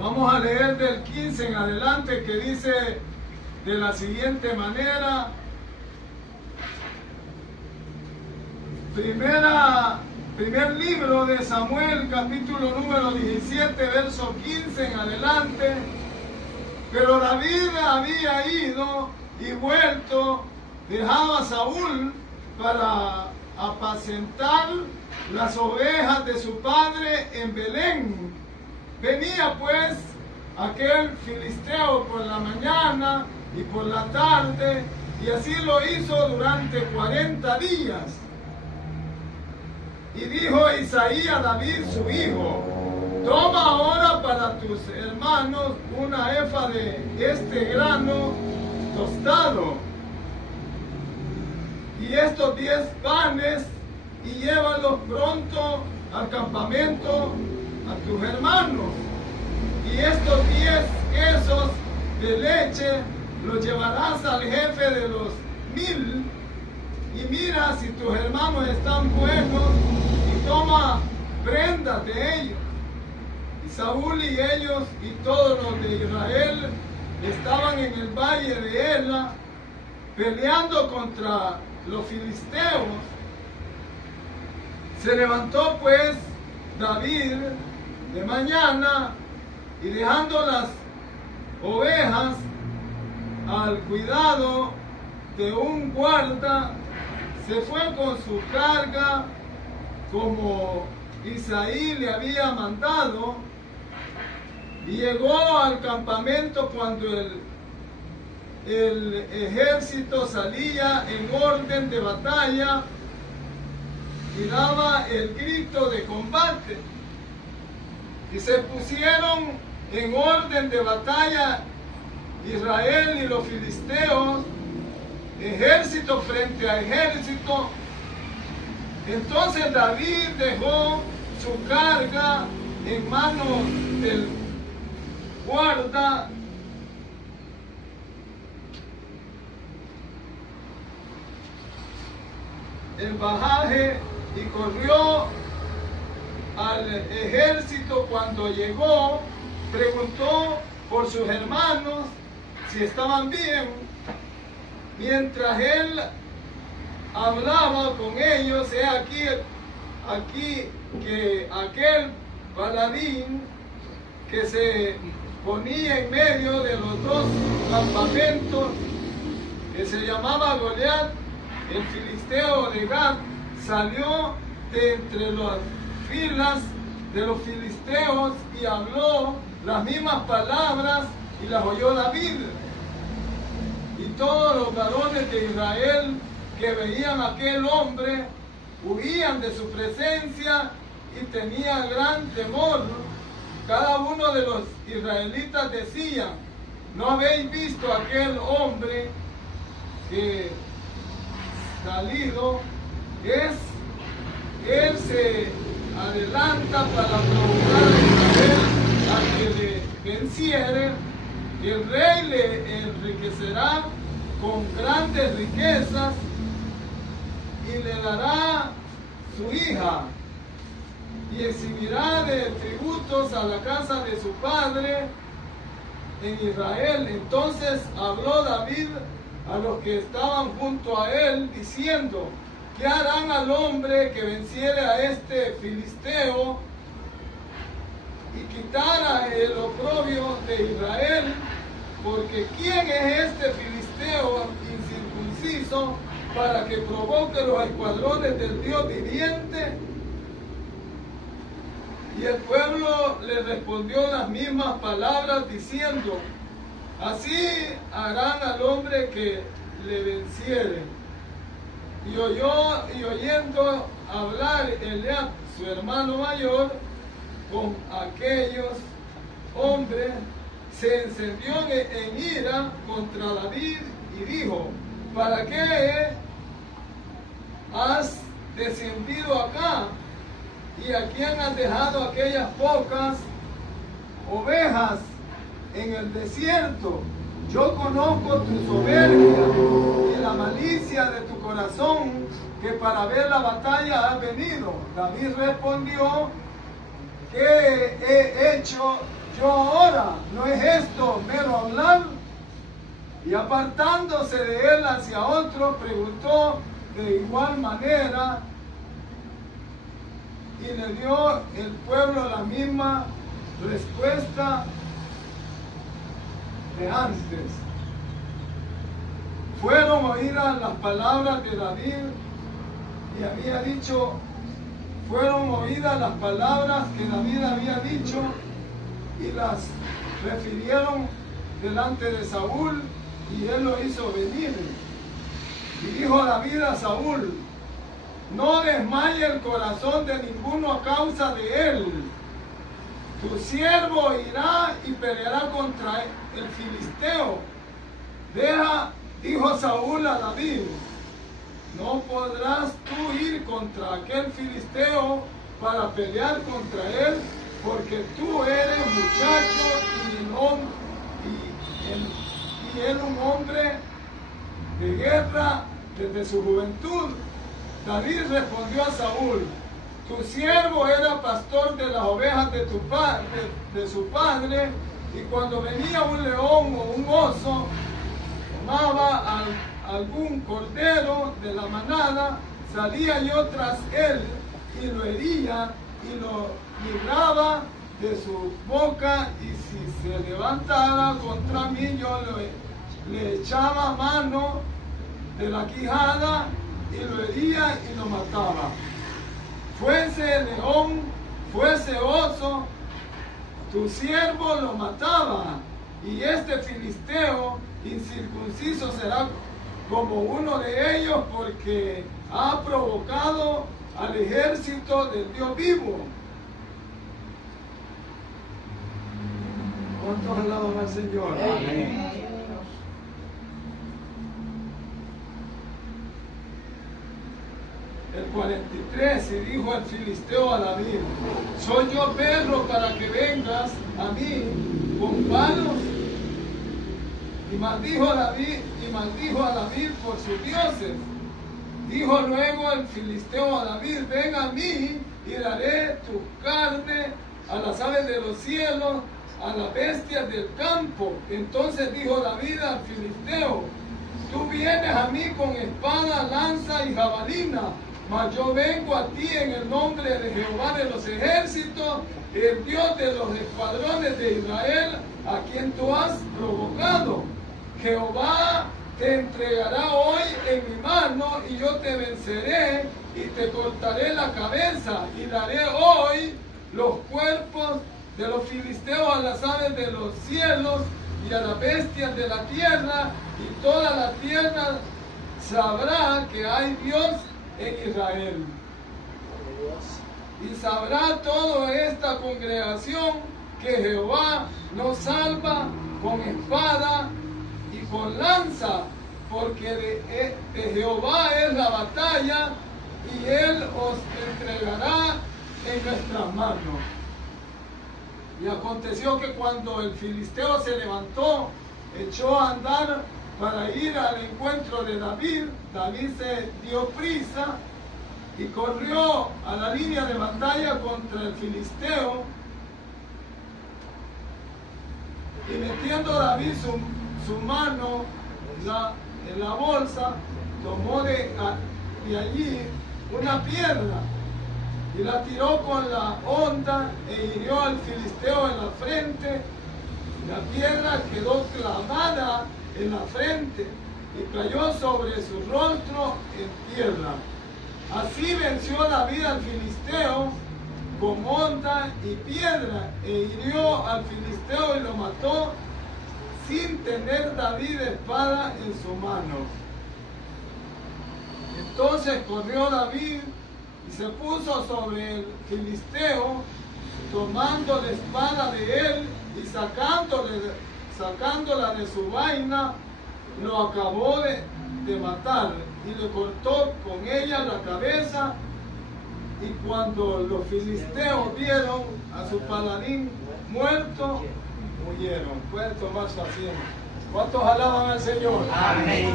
Vamos a leer del 15 en adelante, que dice de la siguiente manera. Primer libro de Samuel, capítulo número 17, verso 15 en adelante. Pero David había ido y vuelto, dejaba a Saúl para apacentar las ovejas de su padre en Belén. Venía pues aquel filisteo por la mañana y por la tarde, y así lo hizo durante 40 días. Y dijo Isaí a David su hijo: toma ahora para tus hermanos una efa de este grano tostado y estos 10 panes, y llévalos pronto al campamento a tus hermanos, y estos 10 quesos de leche los llevarás al jefe de los 1000, y mira si tus hermanos están buenos, y toma prendas de ellos. Y Saúl y ellos y todos los de Israel estaban en el valle de Ela peleando contra los filisteos. Se levantó pues David de mañana, y dejando las ovejas al cuidado de un guarda, se fue con su carga como Isaí le había mandado, y llegó al campamento cuando el ejército salía en orden de batalla y daba el grito de combate. Y se pusieron en orden de batalla Israel y los filisteos, ejército frente a ejército. Entonces David dejó su carga en manos del guarda el bajaje y corrió al ejército. Cuando llegó, preguntó por sus hermanos si estaban bien. Mientras él hablaba con ellos, he aquí que aquel paladín que se ponía en medio de los dos campamentos, que se llamaba Goliat, el filisteo de Gat, salió de entre las filas de los filisteos y habló las mismas palabras, y las oyó David. Y todos los varones de Israel que veían a aquel hombre huían de su presencia y tenían gran temor. Cada uno de los israelitas decía: ¿no habéis visto a aquel hombre que salido es? Él se adelanta para provocar a Israel a que le venciere, y el rey le enriquecerá con grandes riquezas y le dará su hija, y exhibirá de tributos a la casa de su padre en Israel. Entonces habló David a los que estaban junto a él, diciendo: ¿qué harán al hombre que venciere a este filisteo y quitara el oprobio de Israel? Porque ¿quién es este filisteo incircunciso para que provoque los escuadrones del Dios viviente? Y el pueblo le respondió las mismas palabras, diciendo: así harán al hombre que le venciere. Y oyendo hablar Eliab, su hermano mayor, con aquellos hombres, se encendió en ira contra David y dijo: ¿para qué has descendido acá? ¿Y a quién has dejado aquellas pocas ovejas en el desierto? Yo conozco tu soberbia y la malicia de tu corazón, que para ver la batalla has venido. David respondió: ¿qué he hecho yo ahora, ¿no es esto mero hablar? Y apartándose de él hacia otro, preguntó de igual manera, y le dio el pueblo la misma respuesta de antes. Fueron oídas las palabras de David, y había dicho, fueron oídas las palabras que David había dicho, y las refirieron delante de Saúl, y él lo hizo venir. Y dijo David a Saúl, no desmaye el corazón de ninguno a causa de él. Tu siervo irá y peleará contra el filisteo. Dijo Saúl a David, no podrás tú ir contra aquel filisteo para pelear contra él, porque tú eres muchacho y él un hombre de guerra desde su juventud. David respondió a Saúl, tu siervo era pastor de las ovejas de su padre, y cuando venía un león o un oso, tomaba algún cordero de la manada, salía yo tras él y lo hería y lo libraba de su boca, y si se levantara contra mí yo le echaba mano de la quijada y lo hería y lo mataba. Fuese león, fuese oso, tu siervo lo mataba, y este filisteo incircunciso será como uno de ellos, porque ha provocado al ejército del Dios vivo. ¿Cuántos alaban al Señor? Amén. El 43, y dijo el filisteo a David, ¿soy yo perro para que vengas a mí con palos? Y maldijo a David por sus dioses. Dijo luego el filisteo a David, ven a mí y daré tu carne a las aves de los cielos, a las bestias del campo. Entonces dijo David al filisteo, tú vienes a mí con espada, lanza y jabalina, mas yo vengo a ti en el nombre de Jehová de los ejércitos, el Dios de los escuadrones de Israel, a quien tú has provocado. Jehová te entregará hoy en mi mano, y yo te venceré y te cortaré la cabeza, y daré hoy los cuerpos de los filisteos a las aves de los cielos y a las bestias de la tierra, y toda la tierra sabrá que hay Dios en Israel. Y sabrá toda esta congregación que Jehová nos salva con espada y con lanza, porque de Jehová es la batalla, y él os entregará en nuestras manos. Y aconteció que cuando el filisteo se levantó, echó a andar para ir al encuentro de David, David se dio prisa y corrió a la línea de batalla contra el filisteo, y metiendo David su mano en la bolsa, tomó de allí una piedra y la tiró con la honda e hirió al filisteo en la frente. La piedra quedó clavada en la frente y cayó sobre su rostro en tierra. Así venció David al filisteo con honda y piedra, e hirió al filisteo y lo mató, sin tener David espada en su mano. Entonces corrió David y se puso sobre el filisteo, tomando la espada de él y sacándola de su vaina, lo acabó de matar y le cortó con ella la cabeza. Y cuando los filisteos vieron a su paladín muerto, huyeron. Pueden tomar su asiento. ¿Cuántos alaban al Señor? Amén.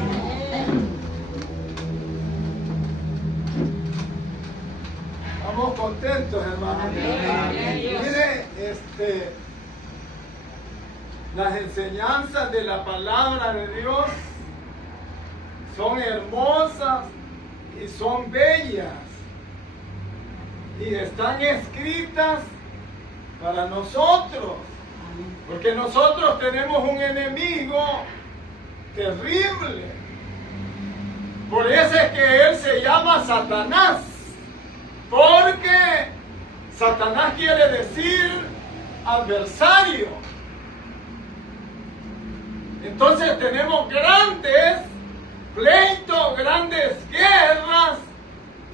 Estamos contentos, hermanos. Mire, las enseñanzas de la palabra de Dios son hermosas y son bellas y están escritas para nosotros, porque nosotros tenemos un enemigo terrible. Por eso es que él se llama Satanás, porque Satanás quiere decir adversario. Entonces tenemos grandes pleitos, grandes guerras,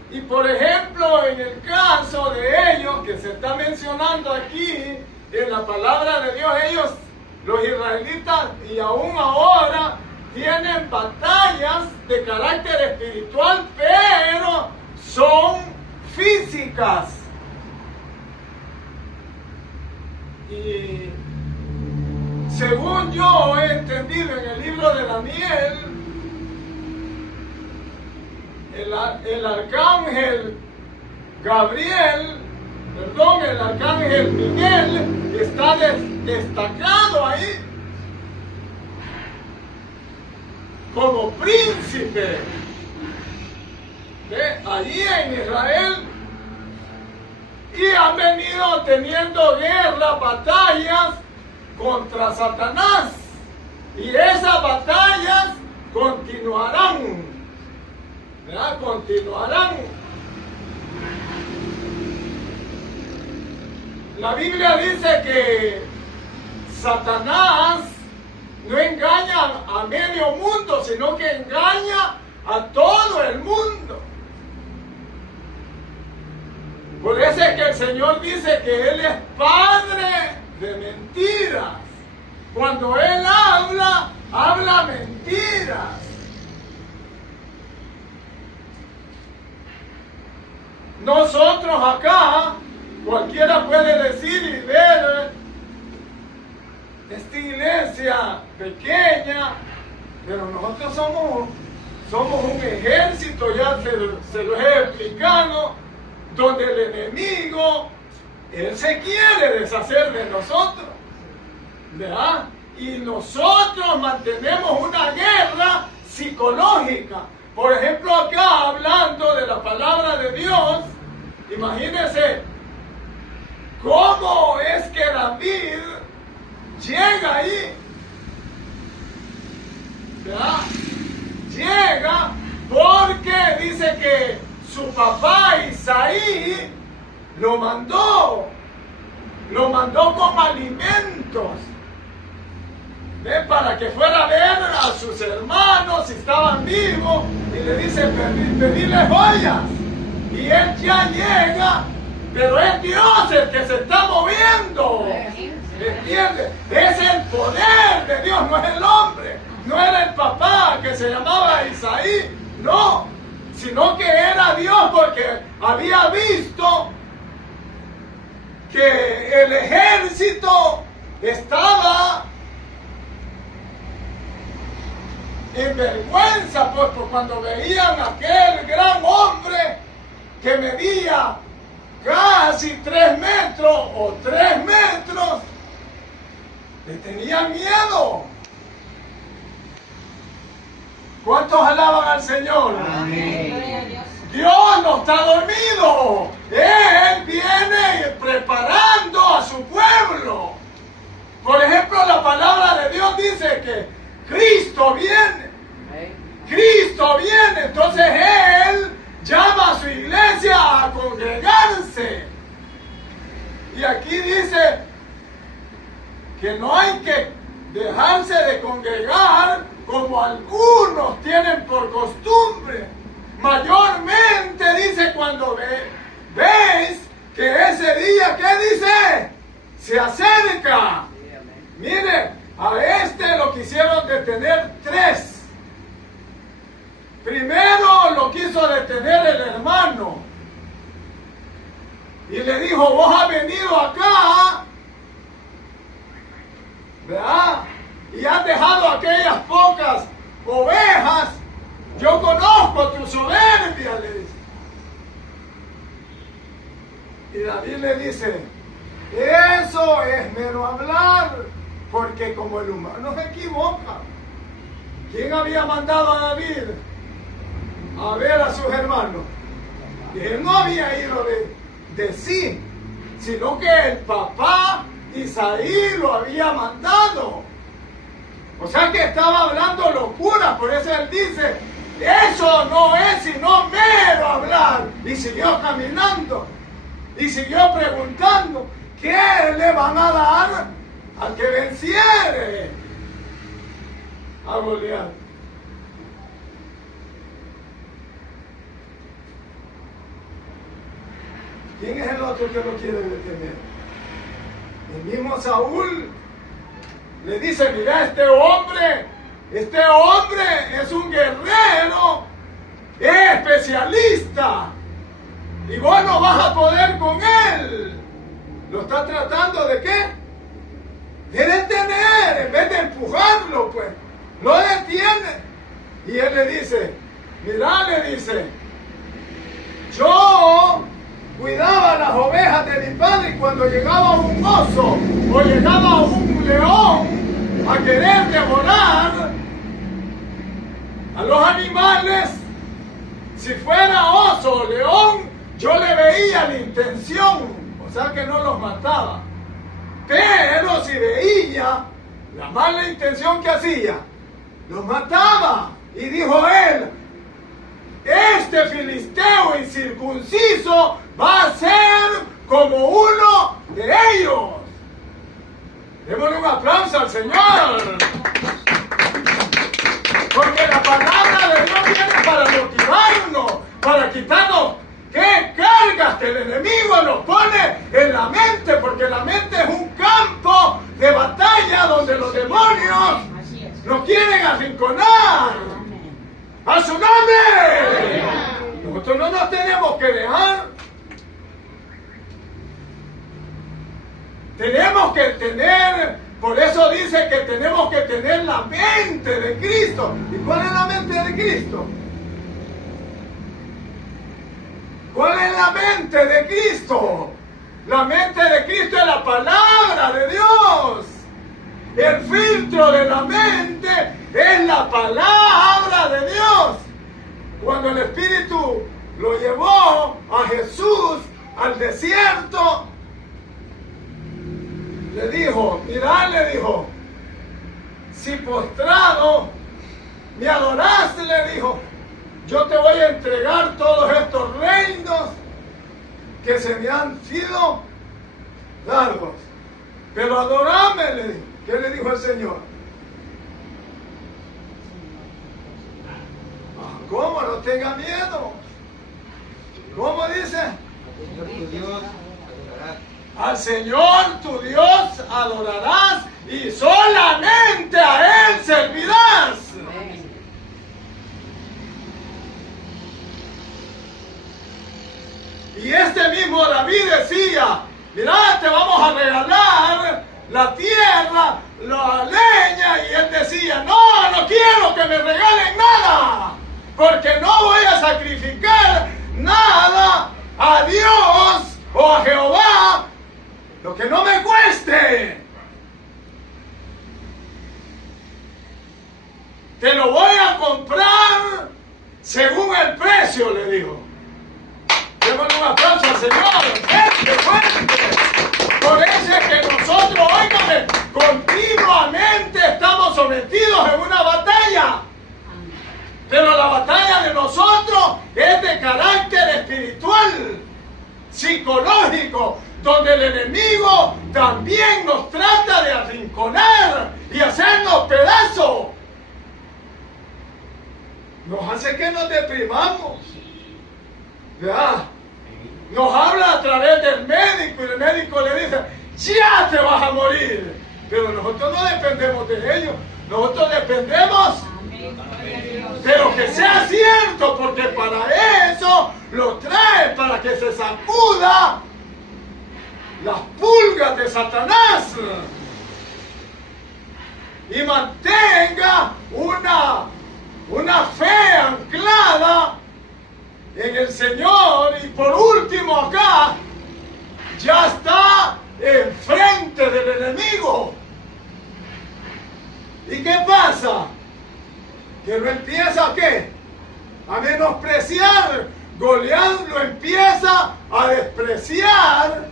y por ejemplo en el caso de ellos que se está mencionando aquí en la palabra de Dios, ellos, los israelitas, y aún ahora tienen batallas de carácter espiritual, pero son físicas. Y según yo he entendido en el libro de Daniel, el arcángel Gabriel, el arcángel Miguel está destacado ahí como príncipe. Allí en Israel, y han venido teniendo guerras, batallas contra Satanás, y esas batallas continuarán, ¿verdad? Continuarán. La Biblia dice que Satanás no engaña a medio mundo, sino que engaña a todo el mundo. Por eso es que el Señor dice que Él es padre de mentiras. Cuando Él habla mentiras. Nosotros acá, cualquiera puede decir y ver esta iglesia pequeña, pero nosotros somos un ejército, ya se los he explicado, donde el enemigo, él se quiere deshacer de nosotros, ¿verdad? Y nosotros mantenemos una guerra psicológica. Por ejemplo, acá hablando de la palabra de Dios, imagínense cómo es que David llega ahí, ¿verdad? Llega porque dice que su papá Isaí lo mandó como alimentos, ¿ve? Para que fuera a ver a sus hermanos si estaban vivos, y le dice pedirle joyas, y él ya llega, pero es Dios el que se está moviendo, ¿entiendes? Es el poder de Dios, no es el hombre, no era el papá que se llamaba Isaí, no, sino que era Dios, porque había visto que el ejército estaba en vergüenza, pues cuando veían a aquel gran hombre que medía casi 3 metros o 3 metros, le tenían miedo. ¿Cuántos alaban al Señor? Amén. Dios no está dormido. Él viene preparando a su pueblo. Por ejemplo, la palabra de Dios dice que Cristo viene. Cristo viene. Entonces Él llama a su iglesia a congregarse. Y aquí dice que no hay que dejarse de congregar como algunos tienen por costumbre. Mayormente dice cuando veis que ese día, ¿qué dice? Se acerca. Mire, a este lo quisieron detener 3. Primero lo quiso detener el hermano y le dijo: vos has venido acá, ¿verdad? Y has dejado aquellas pocas ovejas. Yo conozco tu soberbia, le dice. Y David le dice: eso es mero hablar. porque como el humano se equivoca. ¿Quién había mandado a David a ver a sus hermanos? Él no había ido de sí, sino que el papá Isaí lo había mandado. O sea que estaba hablando locura, por eso él dice, eso no es sino mero hablar. Y siguió caminando, y siguió preguntando, ¿qué le van a dar al que venciere a Goliat? ¿Quién es el otro que lo quiere detener? El mismo Saúl le dice, mira, este hombre es un guerrero, es especialista, y vos no vas a poder con él. Lo está tratando ¿de qué? De detener, en vez de empujarlo, pues, lo detiene. Y él le dice, mira, le dice, yo cuidaba las ovejas de mi padre y cuando llegaba un oso o llegaba un león a querer devorar a los animales, si fuera oso o león, yo le veía la intención, o sea que no los mataba. Pero si veía la mala intención que hacía, los mataba. Y dijo él, este filisteo incircunciso va a ser como uno de ellos. Démosle un aplauso al Señor. Porque la palabra de Dios viene para motivarnos, para quitarnos qué cargas que el enemigo nos pone en la mente, porque la mente es un campo de batalla donde los demonios nos quieren arrinconar. ¡A su nombre! Nosotros no nos tenemos que dejar. Tenemos que tener, por eso dice que tenemos que tener la mente de Cristo. ¿Y cuál es la mente de Cristo? ¿Cuál es la mente de Cristo? La mente de Cristo es la palabra de Dios. El filtro de la mente es la palabra de Dios. Cuando el Espíritu lo llevó a Jesús al desierto, le dijo, mirá, le dijo, si postrado me adorás, le dijo, yo te voy a entregar todos estos reinos que se me han sido dados. Pero adorame, le dijo. ¿Qué le dijo el Señor? ¿Cómo? No tenga miedo. ¿Cómo dice? Al Señor tu Dios adorarás y solamente a Él servirás. Y este mismo David decía, mirá, te vamos a regalar la tierra, la leña, y él decía, no quiero que me regalen nada, porque no voy a sacrificar nada a Dios o a Jehová, lo que no me cueste. Te lo voy a comprar según el precio, le dijo. Démosle un aplauso al Señor. ¡Fuerte, fuerte! Por eso es que nosotros, óigame, continuamente estamos sometidos en una batalla. Pero la batalla de nosotros es de carácter espiritual, psicológico, donde el enemigo también nos trata de arrinconar y hacernos pedazos. Nos hace que nos deprimamos. ¿Verdad? Nos habla a través del médico y el médico le dice, ya te vas a morir. Pero nosotros no dependemos de ellos, nosotros dependemos, pero que sea cierto, porque para eso lo trae, para que se sacuda las pulgas de Satanás y mantenga una fe anclada en el Señor. Y por último acá ya está enfrente del enemigo. ¿Y qué pasa? Que lo empieza ¿a qué? A menospreciar. Goliat lo empieza a despreciar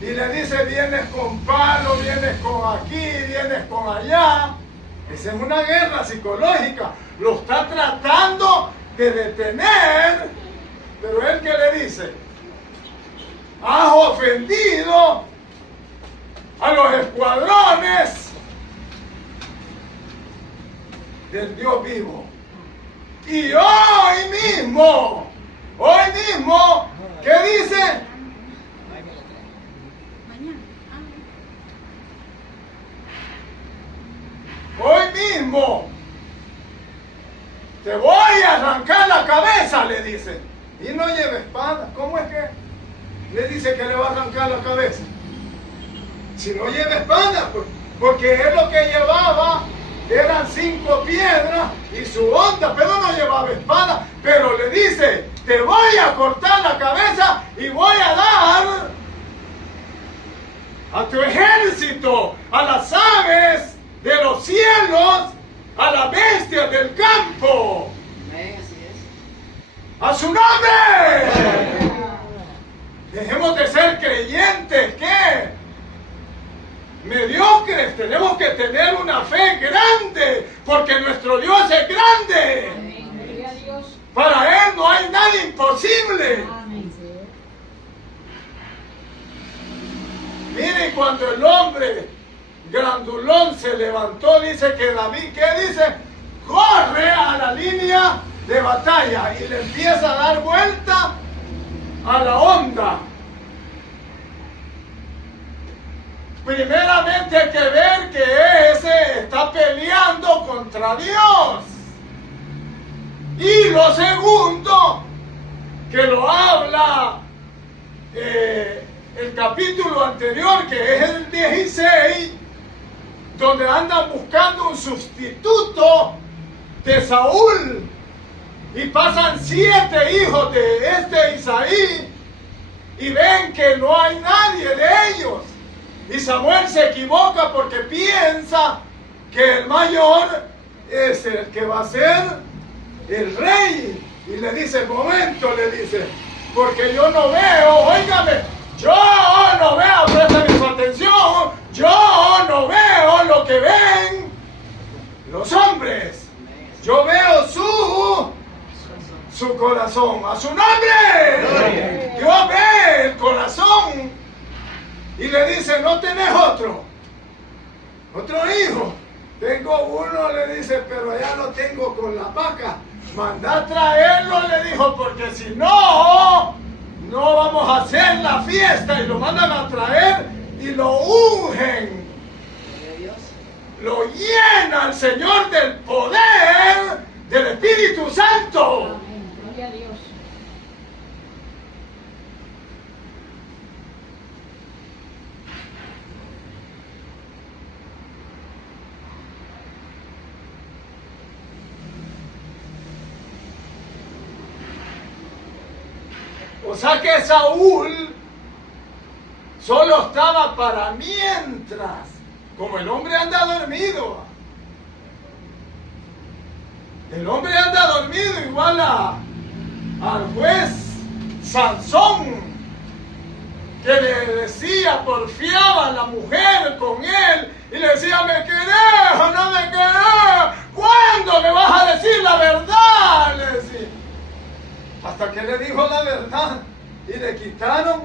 y le dice: vienes con palo, vienes con aquí, vienes con allá. Esa es una guerra psicológica. Lo está tratando de detener, pero él, ¿qué le dice? Has ofendido a los escuadrones del Dios vivo. Y hoy mismo, ¿qué dice? Hoy mismo te voy a arrancar la cabeza, le dice. Y no lleva espada. ¿Cómo es que le dice que le va a arrancar la cabeza? Si no lleva espada, porque él lo que llevaba eran 5 piedras y su onda, pero no llevaba espada. Pero le dice: te voy a cortar la cabeza y voy a dar a tu ejército, a las aves de los cielos, a las bestias del campo. ¡A su nombre! Dejemos de ser creyentes, ¿qué? Mediocres. Tenemos que tener una fe grande, porque nuestro Dios es grande. Para Él no hay nada imposible. Miren, cuando el hombre grandulón se levantó, dice que David, ¿qué dice? Corre a la línea de batalla y le empieza a dar vuelta a la onda. Primeramente hay que ver que ese está peleando contra Dios. Y lo segundo, que lo habla el capítulo anterior, que es el 16, donde andan buscando un sustituto de Saúl. Y pasan 7 hijos de este Isaí y ven que no hay nadie de ellos. Y Samuel se equivoca porque piensa que el mayor es el que va a ser el rey. Y le dice: momento, le dice, porque yo no veo, óigame, yo no veo, préstame su atención, yo no veo lo que ven los hombres. Yo veo su corazón. ¡A su nombre! Dios ve el corazón. Y le dice: ¿no tenés otro hijo? Tengo uno, le dice, pero allá lo tengo con la vaca. Manda a traerlo, le dijo, porque si no, no vamos a hacer la fiesta. Y lo mandan a traer y lo ungen. Lo llena el Señor del poder del Espíritu Santo. Gloria a Dios. O sea que Saúl solo estaba para mientras, como el hombre anda dormido. El hombre anda dormido igual al juez Sansón, que le decía, porfiaba a la mujer con él y le decía: ¿me querés o no me querés? ¿Cuándo me vas a decir la verdad? Le decía. Hasta que le dijo la verdad y le quitaron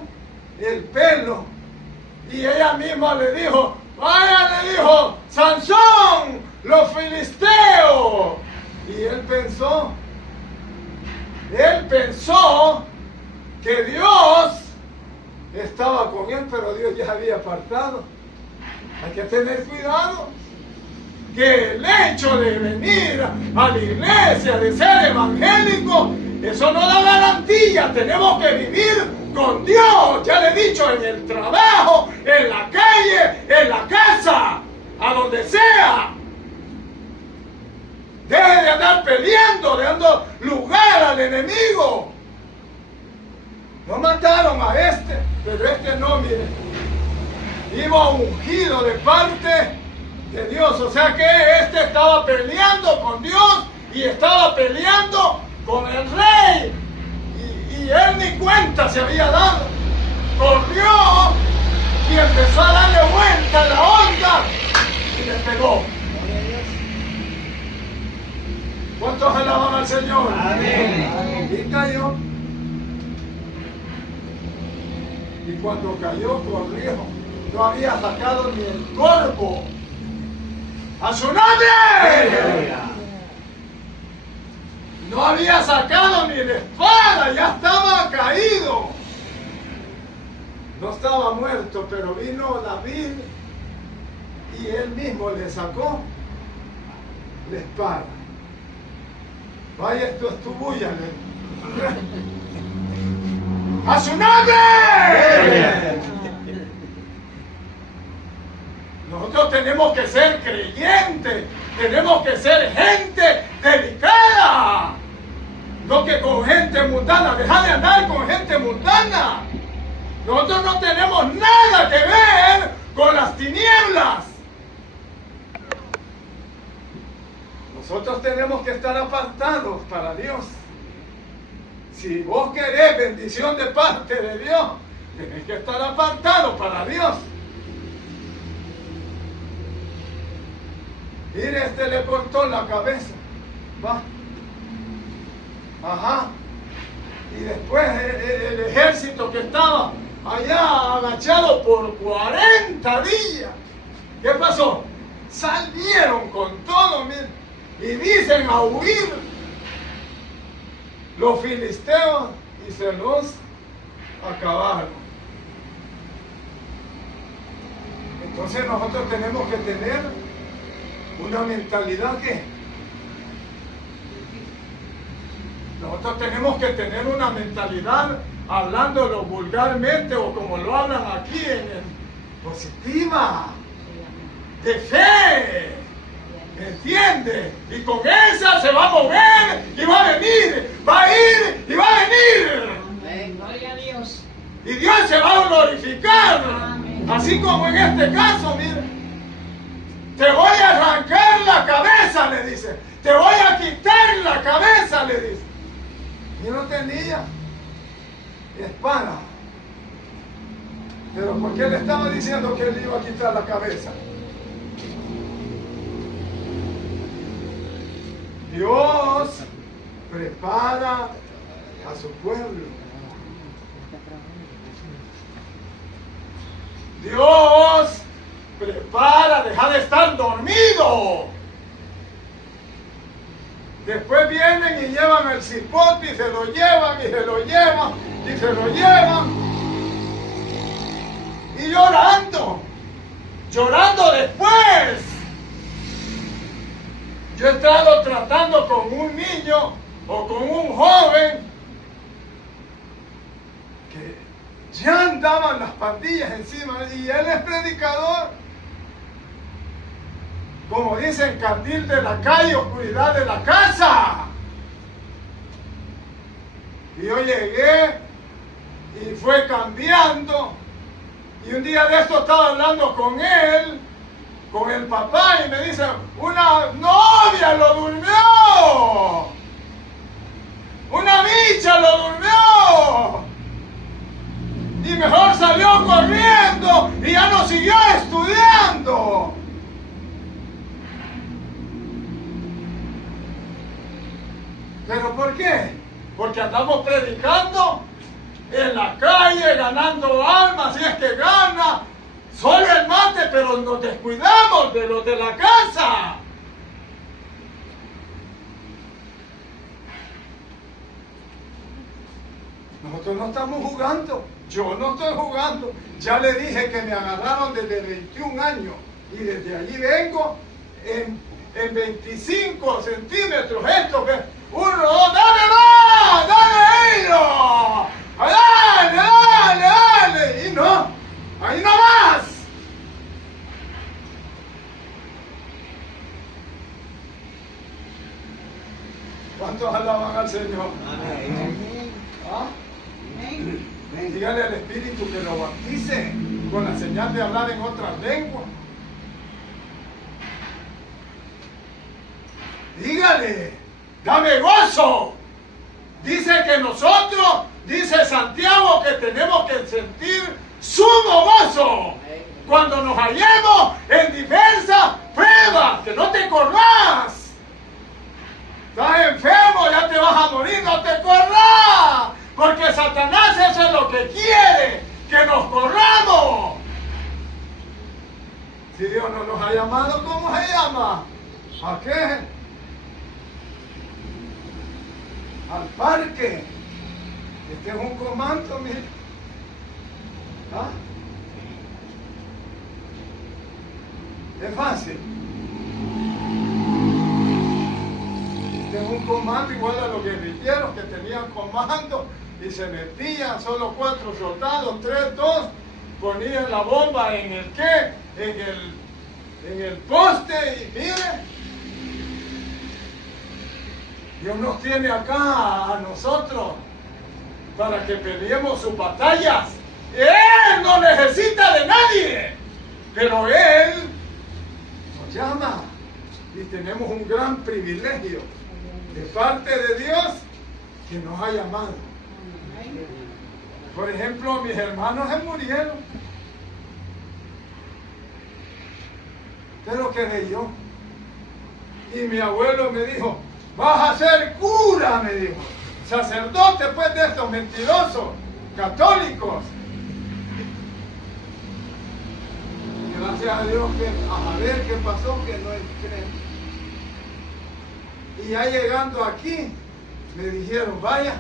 el pelo. Y ella misma le dijo: vaya, le dijo, Sansón, los filisteos. Y él pensó que Dios estaba con él, pero Dios ya había apartado. Hay que tener cuidado. Que el hecho de venir a la iglesia, de ser evangélico, eso no da garantía. Tenemos que vivir con Dios. Ya le he dicho, en el trabajo, en la calle, en la casa, a donde sea. Deje de andar peleando, dando lugar al enemigo. No mataron a este, pero este no, mire. Iba ungido de parte de Dios. O sea que este estaba peleando con Dios y estaba peleando con el rey. Y él ni cuenta se había dado. Corrió y empezó a darle vuelta a la onda y le pegó. ¿Cuántos alaban al Señor? Amén. Y cayó. Y cuando cayó, corrió. No había sacado ni el corvo. ¡A su nombre! No había sacado ni la espada, ya estaba caído. No estaba muerto, pero vino David y él mismo le sacó la espada. Vaya, esto es tu bulla. ¡A su nombre! Nosotros tenemos que ser creyentes, tenemos que ser gente dedicada, no que con gente mundana. Deja de andar con gente mundana. Nosotros no tenemos nada que ver con las tinieblas. Nosotros tenemos que estar apartados para Dios. Si vos querés bendición de parte de Dios, tenés que estar apartado para Dios. Mire, este le cortó la cabeza. Va. Ajá. Y después el ejército que estaba allá agachado por 40 días. ¿Qué pasó? Salieron con todo, miren, y dicen a huir los filisteos y se los acabaron. Entonces nosotros tenemos que tener una mentalidad que nosotros tenemos que tener una mentalidad, hablándolo vulgarmente o como lo hablan aquí positiva, de fe, ¿me entiende? Y con esa se va a mover y va a venir, va a ir y va a venir. Amén. Gloria a Dios. Y Dios se va a glorificar. Amén. Así como en este caso, mire, te voy a arrancar la cabeza, le dice, te voy a quitar la cabeza, le dice. Y no tenía espada. Pero ¿por qué le estaba diciendo que él iba a quitar la cabeza? Dios prepara a su pueblo. Dios prepara, deja de estar dormido. Después vienen y llevan el cipote y se lo llevan y se lo llevan y se lo llevan. Y llorando después. Yo he estado tratando con un niño o con un joven que ya andaban las pandillas encima y él es predicador. Como dicen, candil de la calle, oscuridad de la casa. Y yo llegué y fue cambiando. Y un día de esto estaba hablando con él, con el papá, y me dice, una novia lo durmió. Una bicha lo durmió. Y mejor salió corriendo y ya no siguió estudiando. ¿Pero por qué? Porque andamos predicando en la calle, ganando almas, si es que gana, solo el mate, pero nos descuidamos de los de la casa. Nosotros no estamos jugando, yo no estoy jugando. Ya le dije que me agarraron desde 21 años y desde allí vengo en 25 centímetros. Esto que uno, dale más, dale hilo, dale, y no, ahí no más. ¿Cuántos alaban al Señor? Amén. ¿Ah? Amén. Dígale al Espíritu que lo bautice con la señal de hablar en otras lenguas. dígale, dame gozo. Dice que nosotros, dice Santiago, que tenemos que sentir sumo gozo cuando nos hallemos en diversas pruebas, que no te corras. Estás enfermo, ya te vas a morir, no te corras, porque Satanás eso es lo que quiere, que nos corramos. Si Dios no nos ha llamado, ¿cómo se llama? ¿A qué? Al parque. Este es un comando, mire. ¿Ah? Es fácil. Este es un comando igual a los guerrilleros que tenían comando y se metían solo 4 soldados, 3, 2, ponían la bomba en el qué, en el poste y mire, Dios nos tiene acá a nosotros para que peleemos sus batallas. Él no necesita de nadie, pero Él nos llama y tenemos un gran privilegio de parte de Dios que nos ha llamado. Por ejemplo, mis hermanos se murieron, pero quedé yo. Y mi abuelo me dijo, vas a ser cura, me dijo, sacerdote pues de estos mentirosos católicos. Gracias a Dios que a ver qué pasó, que no creen. Y ya llegando aquí, me dijeron, vaya,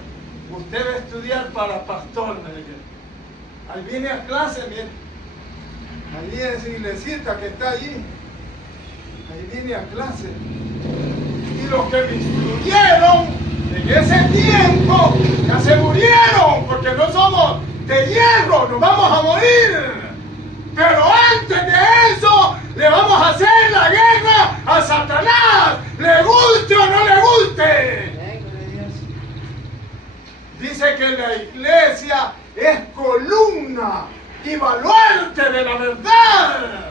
usted va a estudiar para pastor, me dijeron. Ahí vine a clase, mire. Allí en esa iglesita que está allí. Ahí vine a clase. Y los que me instruyeron en ese tiempo ya se murieron, porque no somos de hierro, nos vamos a morir. Pero antes de eso, le vamos a hacer la guerra a Satanás, le guste o no le guste. Dice que la iglesia es columna y baluarte de la verdad.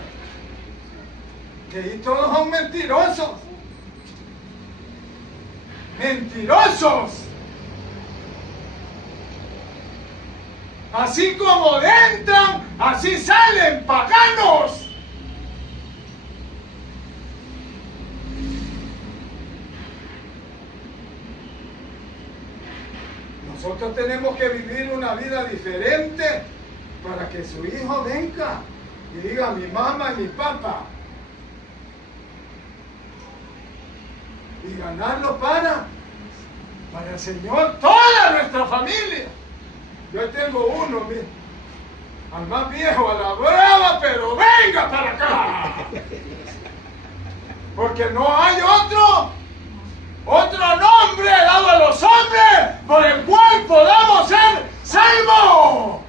Que ahí todos son mentirosos. Mentirosos. Así como entran, así salen paganos. Nosotros tenemos que vivir una vida diferente para que su hijo venga y diga mi mamá y mi papá. Y ganarlo para el Señor, toda nuestra familia. Yo tengo uno, mire, al más viejo, a la brava, pero venga para acá. Porque no hay otro nombre dado a los hombres por el cual podamos ser salvos.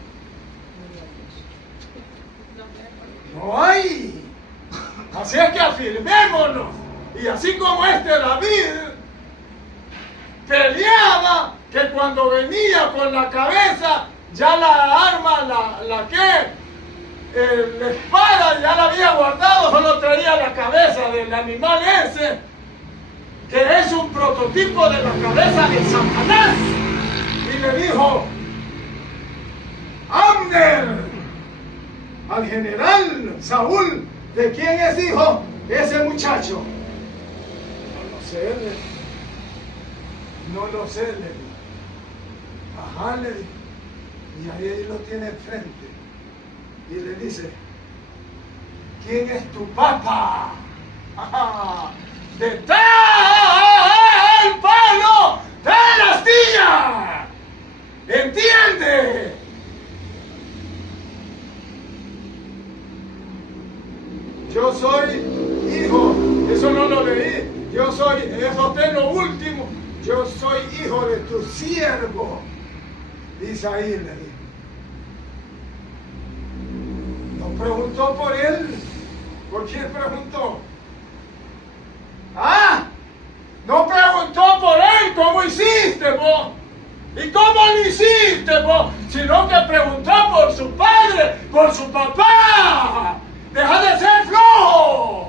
No hay. Así es que afirmémonos. Y así como David peleaba, que cuando venía con la cabeza, ya la arma, la espada ya la había guardado, solo traía la cabeza del animal ese, que es un prototipo de la cabeza de Satanás. Y le dijo, Abner, al general Saúl, ¿de quién es hijo ese muchacho? No lo sé, le dijo. Ajá, le dijo. Y ahí lo tiene enfrente. Y le dice, ¿quién es tu papá? Ajá. De tal palo, tal astilla. ¿Entiende? Yo soy hijo, eso no lo leí. Yo soy, eso es lo último. Yo soy hijo de tu siervo. Isaí le dijo. No preguntó por él. ¿Por quién preguntó? ¡Ah! No preguntó por él. ¿Cómo hiciste vos? ¿Y cómo lo hiciste vos? Sino que preguntó por su padre, por su papá. Deja de ser flojo.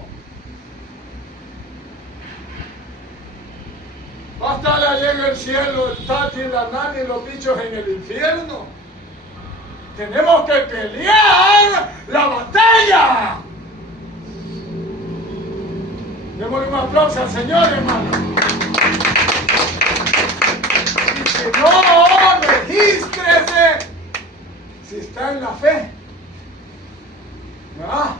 el cielo, el Tati, la Nani y los bichos en el infierno. Tenemos que pelear la batalla. Démosle un aplauso al Señor, hermano. Y si no, regístrese si está en la fe. ¿Verdad?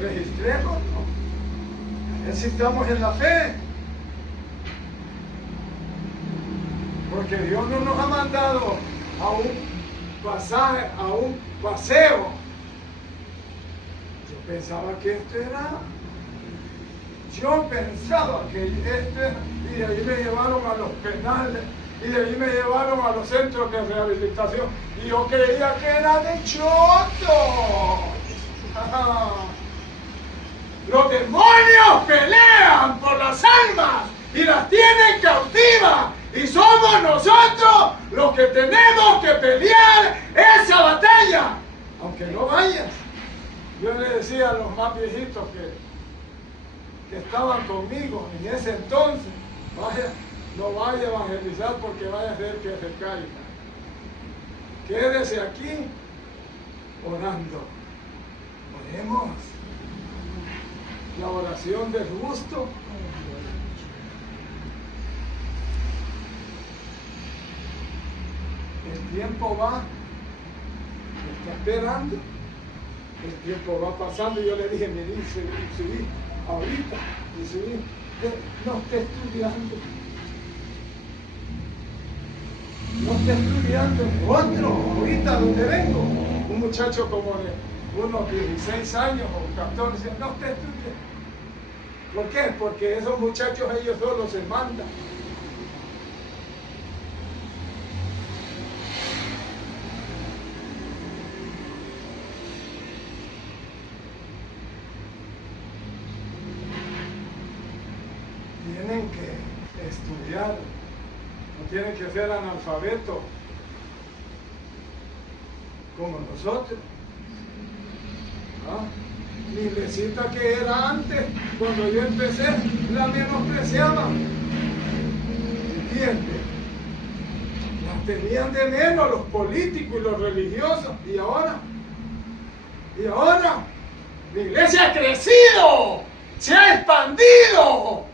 Registremos, ¿no? Si estamos en la fe. Porque Dios no nos ha mandado a un pasaje, a un paseo. Yo pensaba que esto era. Yo pensaba que y de ahí me llevaron a los penales, y de ahí me llevaron a los centros de rehabilitación, y yo creía que era de choto. Los demonios pelean por las almas y las tienen cautivas, y somos nosotros los que tenemos que pelear esa batalla, aunque no vayas. Yo le decía a los más viejitos que estaban conmigo en ese entonces, vaya, no vaya a evangelizar porque vaya a hacer que se caiga. Quédese aquí orando. Oremos. La oración del justo. El tiempo va, me está esperando. El tiempo va pasando y yo le dije, mire, subí ahorita, y subí, no esté estudiando. No esté estudiando. Otro, ahorita donde vengo, un muchacho como de unos 16 años o 14, no esté estudiando. ¿Por qué? Porque esos muchachos ellos solos se mandan. Tienen que estudiar, no tienen que ser analfabetos como nosotros. ¿Ah? Mi iglesita que era antes, cuando yo empecé, la menospreciaban. ¿Entiendes? Las tenían de menos los políticos y los religiosos. ¿Y ahora? ¿Y ahora? La iglesia ha crecido, se ha expandido.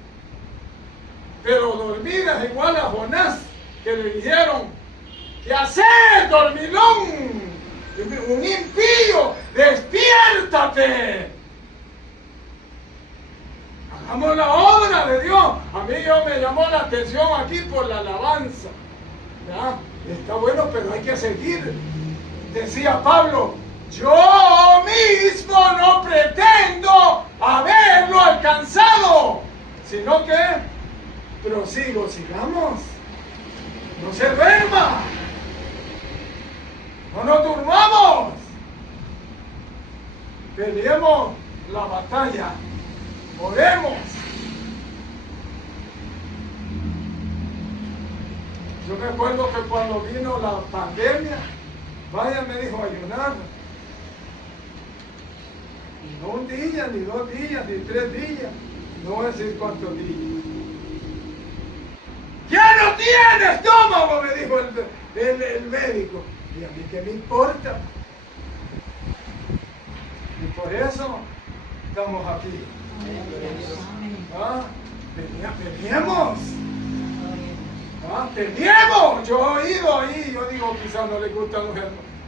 Pero dormida es igual a Jonás, que le dijeron, ¿qué hacer, dormilón? Un impío, despiértate. Hagamos la obra de Dios. A mí me llamó la atención aquí por la alabanza. ¿Ya? Está bueno, pero hay que seguir. Decía Pablo, yo mismo no pretendo haberlo alcanzado, sino que prosigo, sigamos. No se duerma. No nos durmamos. Peleemos la batalla. Oremos. Yo me acuerdo que cuando vino la pandemia, vaya, me dijo ayunar. Y no un día, ni 2 días, ni 3 días. No voy a decir cuántos días. ¡Ya no tiene estómago!, me dijo el médico. ¿Y a mí qué me importa? Y por eso estamos aquí. ¿Ah? Peleemos. ¿Ah? Peleemos. Yo he oído ahí, yo digo, quizás no le gustan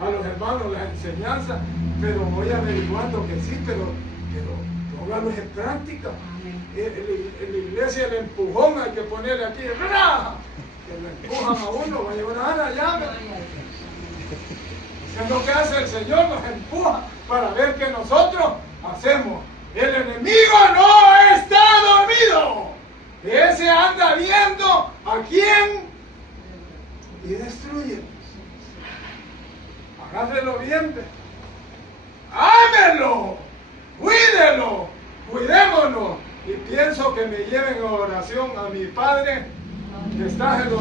a los hermanos las enseñanzas, pero voy averiguando que sí, pero póngalos en práctica. En la iglesia el empujón hay que ponerle aquí, ¡bra! Que lo empujan a uno, va a llorar allá. Eso es lo que hace el Señor, nos empuja para ver qué nosotros hacemos. El enemigo no está dormido. Ese anda viendo a quién y destruye. Agárrelo bien, ámelo, cuídelo, cuidémonos. Y pienso que me lleven a oración a mi Padre que está en los